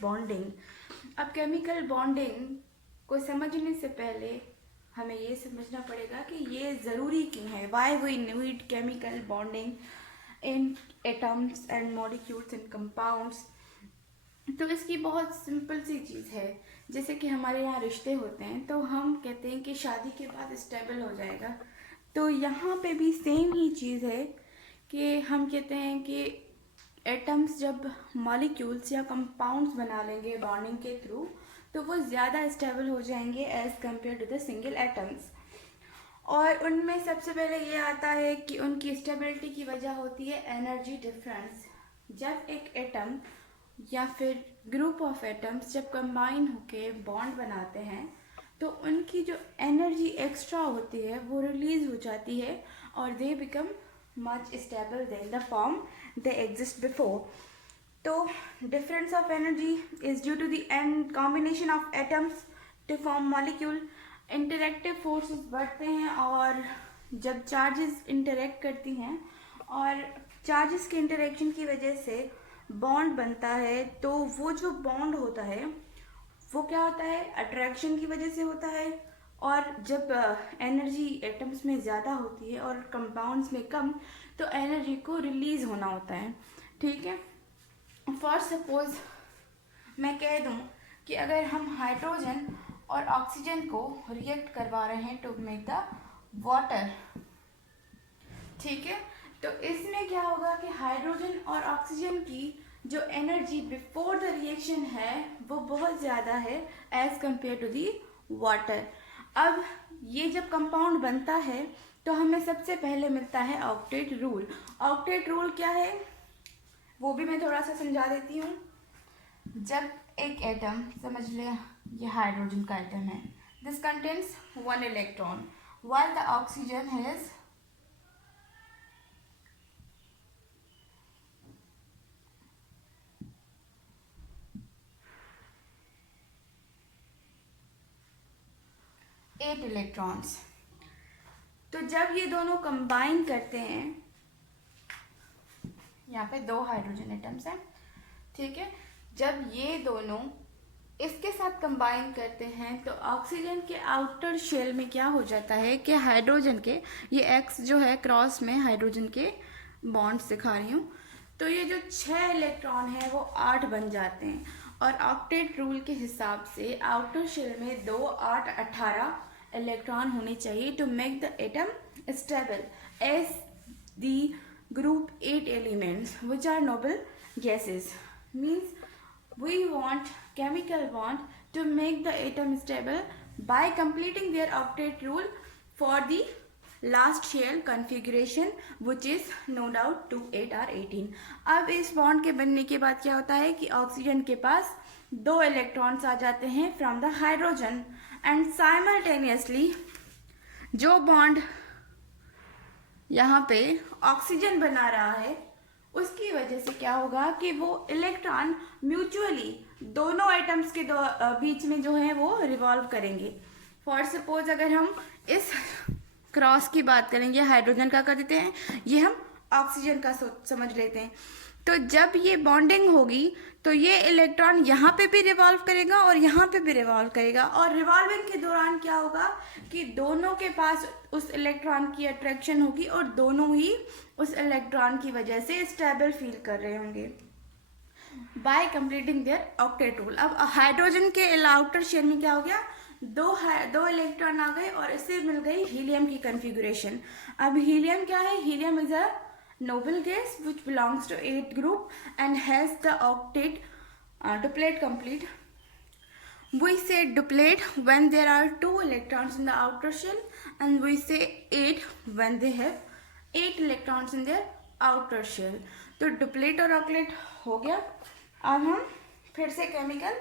Bonding. अब chemical bonding को समझने से पहले हमें ये समझना पड़ेगा कि ये ज़रूरी क्यों है। Why we need chemical bonding in atoms and molecules and compounds. तो इसकी बहुत सिंपल सी चीज़ है। जैसे कि हमारे यहाँ रिश्ते होते हैं तो हम कहते हैं कि शादी के बाद स्टेबल हो जाएगा, तो यहाँ पे भी सेम ही चीज़ है कि हम कहते हैं कि एटम्स जब मॉलिक्यूल्स या कंपाउंड्स बना लेंगे बॉन्डिंग के थ्रू तो वो ज़्यादा स्टेबल हो जाएंगे as compare to the single atoms. और उनमें सबसे पहले ये आता है कि उनकी स्टेबिलिटी की वजह होती है एनर्जी डिफरेंस। जब एक एटम या फिर ग्रुप ऑफ एटम्स जब कंबाइन होके बॉन्ड बनाते हैं तो उनकी जो एनर्जी एक्स्ट्रा होती है वो रिलीज हो जाती है और they become much stable then the form they exist before. तो difference of energy is due to the and combination of atoms to form molecule. Interactive forces बढ़ते हैं और जब चार्जेस इंटरेक्ट करती हैं और चार्जेस के इंटरेक्शन की वजह से बॉन्ड बनता है, तो वो जो बॉन्ड होता है वो क्या होता है, अट्रैक्शन की वजह से होता है। और जब एनर्जी एटम्स में ज़्यादा होती है और कंपाउंड्स में कम, तो एनर्जी को रिलीज़ होना होता है। ठीक है, फॉर सपोज मैं कह दूँ कि अगर हम हाइड्रोजन और ऑक्सीजन को रिएक्ट करवा रहे हैं टू मेक द वाटर, ठीक है, तो इसमें क्या होगा कि हाइड्रोजन और ऑक्सीजन की जो एनर्जी बिफोर द रिएक्शन है वो बहुत ज़्यादा है as compare to the water. अब ये जब कंपाउंड बनता है तो हमें सबसे पहले मिलता है ऑक्टेट रूल। ऑक्टेट रूल क्या है वो भी मैं थोड़ा सा समझा देती हूँ। जब एक एटम, समझ ले ये हाइड्रोजन का एटम है, this contains 1 electron while the oxygen has 8 electrons. तो जब ये दोनों कंबाइन करते हैं, यहाँ पे 2 हाइड्रोजन एटम्स हैं, ठीक है, जब ये दोनों इसके साथ कंबाइन करते हैं तो ऑक्सीजन के आउटर शेल में क्या हो जाता है कि हाइड्रोजन के, ये एक्स जो है क्रॉस में हाइड्रोजन के बॉन्ड्स दिखा रही हूँ, तो ये जो 6 इलेक्ट्रॉन है वो 8 बन जाते हैं। और ऑक्टेट रूल के हिसाब से आउटर शेल में 2, 8, 18 इलेक्ट्रॉन होने चाहिए to make the atom stable as the group 8 elements which are noble gases। Means we want chemical bond to make the atom stable by completing their octet rule for the last shell configuration which is no doubt 2, 8 or 18। अब इस bond के बनने के बाद क्या होता है कि ऑक्सीजन के पास 2 इलेक्ट्रॉन्स आ जाते हैं from the hydrogen and simultaneously जो बॉन्ड यहाँ पे ऑक्सीजन बना रहा है उसकी वजह से क्या होगा कि वो इलेक्ट्रॉन म्यूचुअली दोनों एटम्स के बीच में जो है वो रिवॉल्व करेंगे। फॉर सपोज अगर हम इस क्रॉस की बात करेंगे, हाइड्रोजन का कर देते हैं, ये हम ऑक्सीजन का समझ लेते हैं। तो जब ये बॉन्डिंग होगी तो ये इलेक्ट्रॉन यहाँ पे भी रिवॉल्व करेगा और यहाँ पे भी रिवॉल्व करेगा, और रिवॉल्विंग के दौरान क्या होगा कि दोनों के पास उस इलेक्ट्रॉन की अट्रैक्शन होगी और दोनों ही उस इलेक्ट्रॉन की वजह से स्टेबल फील कर रहे होंगे bye completing there octet rule. अब हाइड्रोजन के आउटर शेल में क्या हो गया, दो इलेक्ट्रॉन आ गए और इससे मिल गई हीलियम की कन्फिगुरेशन। अब हीलियम क्या है, helium is a noble gas which belongs to 8 group and has the octet duplet complete। We say duplet when there are 2 electrons in the outer shell and we say 8 when they have 8 electrons in their outer shell। तो duplet और octet हो गया। अब हम फिर से chemical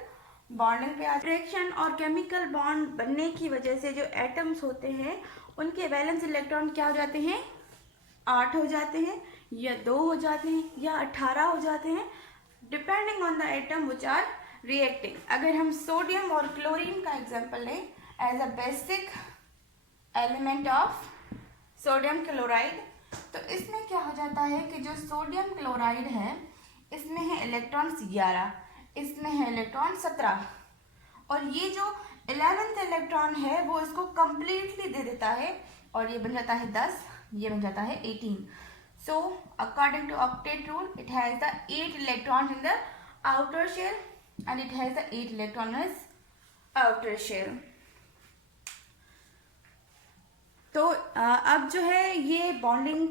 bonding पे आते हैं। रिएक्शन और केमिकल बॉन्ड बनने की वजह से जो एटम्स होते हैं उनके वैलेंस इलेक्ट्रॉन क्या हो जाते हैं, 8 हो जाते हैं या 2 हो जाते हैं या 18 हो जाते हैं, depending on the atom which are reacting. अगर हम सोडियम और क्लोरीन का एग्जांपल लें as a basic element of sodium chloride, तो इसमें क्या हो जाता है कि जो सोडियम क्लोराइड है इसमें है इलेक्ट्रॉन्स 11। इसमें है इलेक्ट्रॉन 17 और ये जो 11th इलेक्ट्रॉन है वो इसको कंप्लीटली दे देता है और ये बन जाता है 10, ये बन जाता है 18. So according to octet rule, it has the 8 electrons in the outer shell and it has the 8 electrons in outer shell. तो अब जो है ये बॉन्डिंग,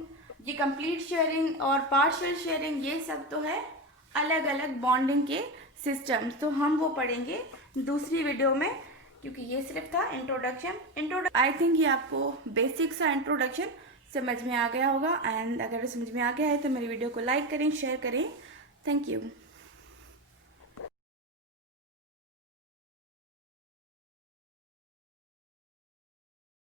ये कंप्लीट शेयरिंग और पार्शियल शेयरिंग, ये सब तो है अलग अलग बॉन्डिंग के सिस्टम्स, तो हम वो पढ़ेंगे दूसरी वीडियो में, क्योंकि ये सिर्फ था इंट्रोडक्शन. आई थिंक ये आपको बेसिक सा इंट्रोडक्शन समझ में आ गया होगा. एंड अगर समझ में आ गया है तो मेरी वीडियो को लाइक करें, शेयर करें. Thank you.